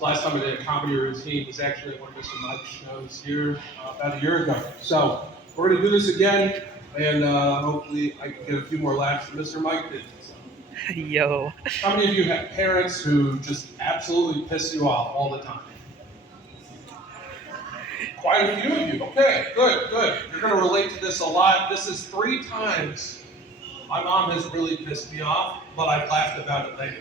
So last time I did a comedy routine was actually at one of Mr. Mike's shows here about a year ago. So we're going to do this again, and hopefully I can get a few more laughs than Mr. Mike did. So. Yo. How many of you have parents who just absolutely piss you off all the time? Quite a few of you. Okay, good, good. You're going to relate to this a lot. This is 3 times my mom has really pissed me off, but I've laughed about it later.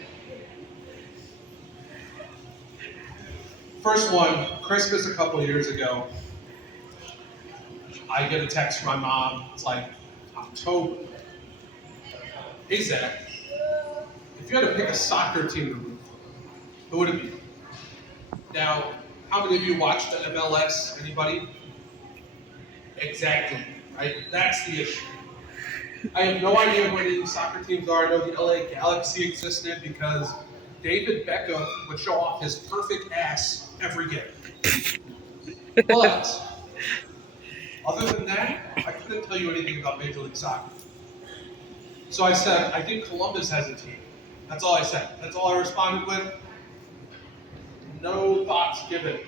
First one, Christmas a couple years ago. I get a text from my mom. It's like October. Hey Zach, if you had to pick a soccer team to root for, who would it be? Now, how many of you watch the MLS? Anybody? Exactly, right? That's the issue. I have no idea what any soccer teams are. I know the LA Galaxy existed because David Beckham would show off his perfect ass every game. But other than that, I couldn't tell you anything about Major League Soccer. So I said, I think Columbus has a team. That's all I said. That's all I responded with. No thoughts given.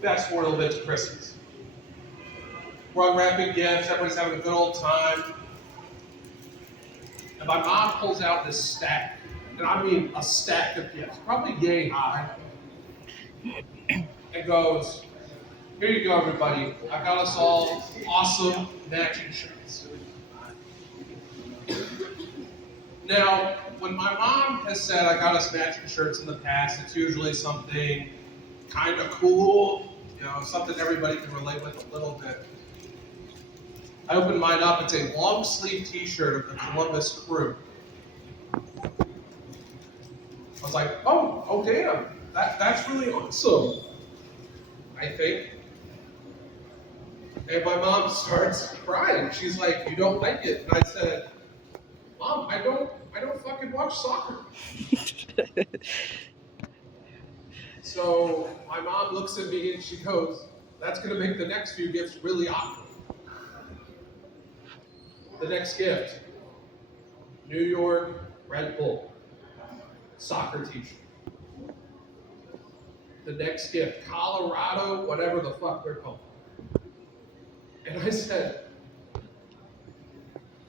Fast forward a little bit to Christmas. We're unwrapping gifts, everybody's having a good old time. And my mom pulls out this stack, and I mean a stack of gifts, probably yay high, and goes, here you go, everybody. I got us all awesome matching shirts. Now, when my mom has said I got us matching shirts in the past, it's usually something kind of cool, something everybody can relate with a little bit. I opened mine up. It's a long sleeve t-shirt of the Columbus Crew. I was like, oh damn, that's really awesome, I think. And my mom starts crying. She's like, you don't like it? And I said, Mom, I don't fucking watch soccer. So my mom looks at me and she goes, that's gonna make the next few gifts really awkward. The next gift, New York Red Bull soccer t-shirt. The next gift, Colorado, whatever the fuck they're called. And I said,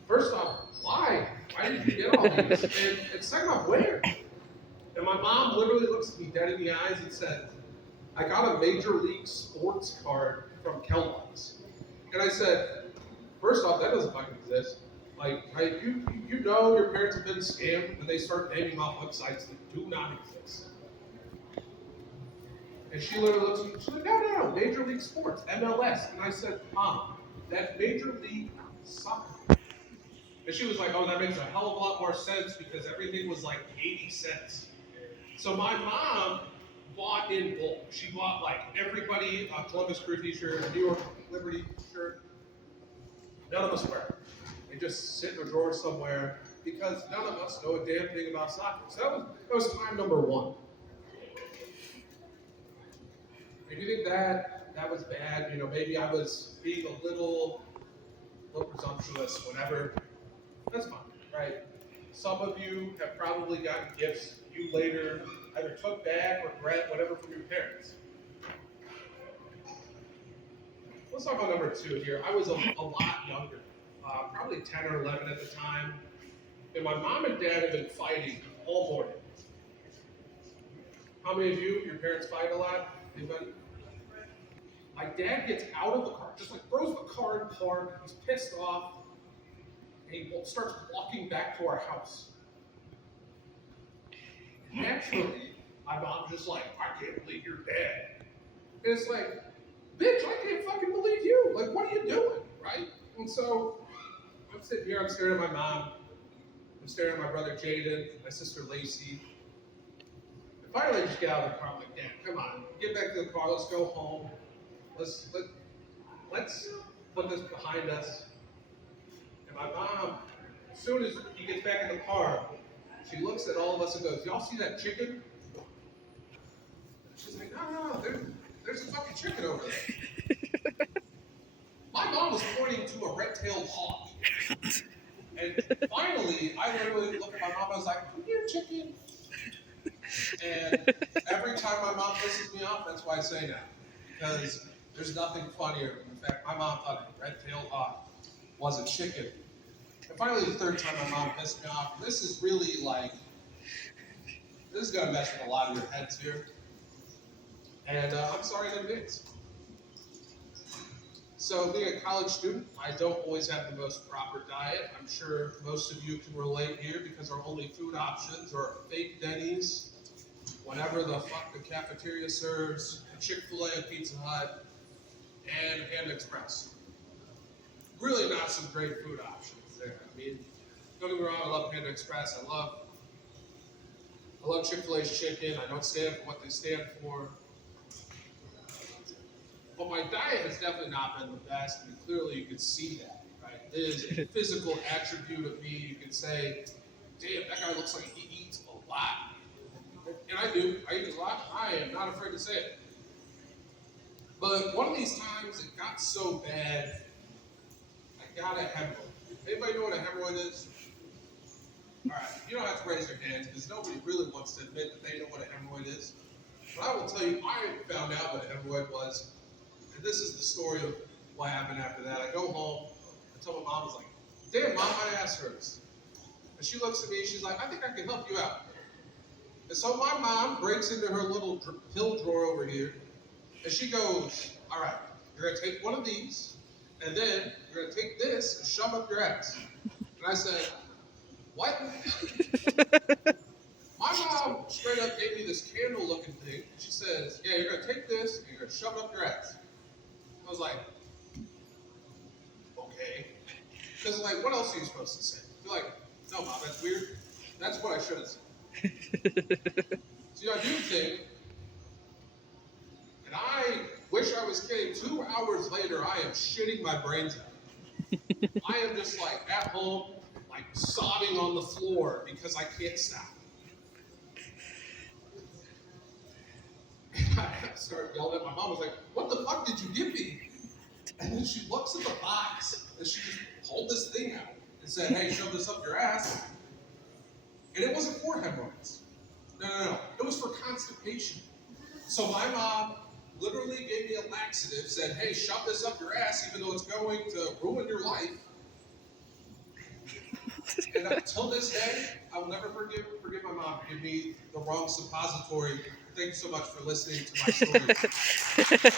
first off, why? Why did you get all these? And second off, where? And my mom literally looks at me dead in the eyes and says, I got a Major League Sports card from Kellogg's. And I said, first off, that doesn't fucking exist. Like, you know your parents have been scammed when they start naming off websites that do not exist. And she literally looks at me, she's like, no, Major League Sports, MLS. And I said, Mom, that's Major League Soccer. And she was like, oh, that makes a hell of a lot more sense because everything was like 80 cents. So my mom bought in bulk. She bought like everybody a Columbus Crew t-shirt, a New York Liberty shirt. None of us wear it. They just sit in a drawer somewhere because none of us know a damn thing about soccer. So that was time number 1. If you think that was bad, maybe I was being a little presumptuous, whatever, that's fine, right? Some of you have probably gotten gifts you later either took back or regret, whatever, from your parents. Let's talk about number 2 here. I was a lot younger, probably 10 or 11 at the time, and my mom and dad had been fighting all morning. How many of you, your parents fight a lot? Anybody? My dad gets out of the car, just like throws the car in park, he's pissed off, and he starts walking back to our house. Naturally, my mom's just like, I can't believe you're dead. And it's like, bitch, I can't fucking believe you. Like, what are you doing, right? And so, I'm sitting here, I'm staring at my mom, I'm staring at my brother Jaden, my sister Lacey. And finally, I just get out of the car, I'm like, Dad, come on, get back to the car, let's go home. Let's put this behind us. And my mom, as soon as he gets back in the car, she looks at all of us and goes, y'all see that chicken? She's like, no, there's a fucking chicken over there. My mom was pointing to a red-tailed hawk. And finally, I literally looked at my mom. I was like, "Come here, chicken." And every time my mom pisses me off, that's why I say that. Because there's nothing funnier. In fact, my mom thought a red-tailed hawk was a chicken. And finally, the third time my mom pissed me off. This is really like, this is going to mess with a lot of your heads here. And I'm sorry in advance. So being a college student, I don't always have the most proper diet. I'm sure most of you can relate here because our only food options are fake Denny's, whatever the fuck the cafeteria serves, Chick-fil-A and Pizza Hut, and Panda Express. Really not some great food options there. I mean, don't get me wrong, I love Panda Express. I love Chick-fil-A's chicken. I don't stand for what they stand for. But my diet has definitely not been the best, and clearly you can see that, right? It is a physical attribute of me. You can say, damn, that guy looks like he eats a lot. And I do. I eat a lot. I am not afraid to say it. But one of these times, it got so bad, I got a hemorrhoid. Anybody know what a hemorrhoid is? All right, you don't have to raise your hands because nobody really wants to admit that they know what a hemorrhoid is. But I will tell you, I found out what a hemorrhoid was. And this is the story of what happened after that. I go home, I tell my mom, I was like, damn, Mom, my ass hurts. And she looks at me, she's like, I think I can help you out. And so my mom breaks into her little pill drawer over here, and she goes, all right, you're going to take one of these, and then you're going to take this and shove up your ass. And I said, what? My mom straight up gave me this candle-looking thing. She says, yeah, you're going to take this, and you're going to shove it up your ass. I was like, okay. Because, like, what else are you supposed to say? You're like, no, Mom, that's weird. That's what I should have said. So I do the thing, and I wish I was kidding. 2 hours later, I am shitting my brains out. I am just, like, at home, like, sobbing on the floor because I can't stop. I started yelling at my mom. I was like, what the fuck did you give me? And then she looks at the box, and she just pulled this thing out and said, hey, shove this up your ass. And it wasn't for hemorrhoids. No. It was for constipation. So my mom literally gave me a laxative, said, hey, shove this up your ass, even though it's going to ruin your life. And until this day, I will never forgive my mom for giving me the wrong suppository. Thank you so much for listening to my story.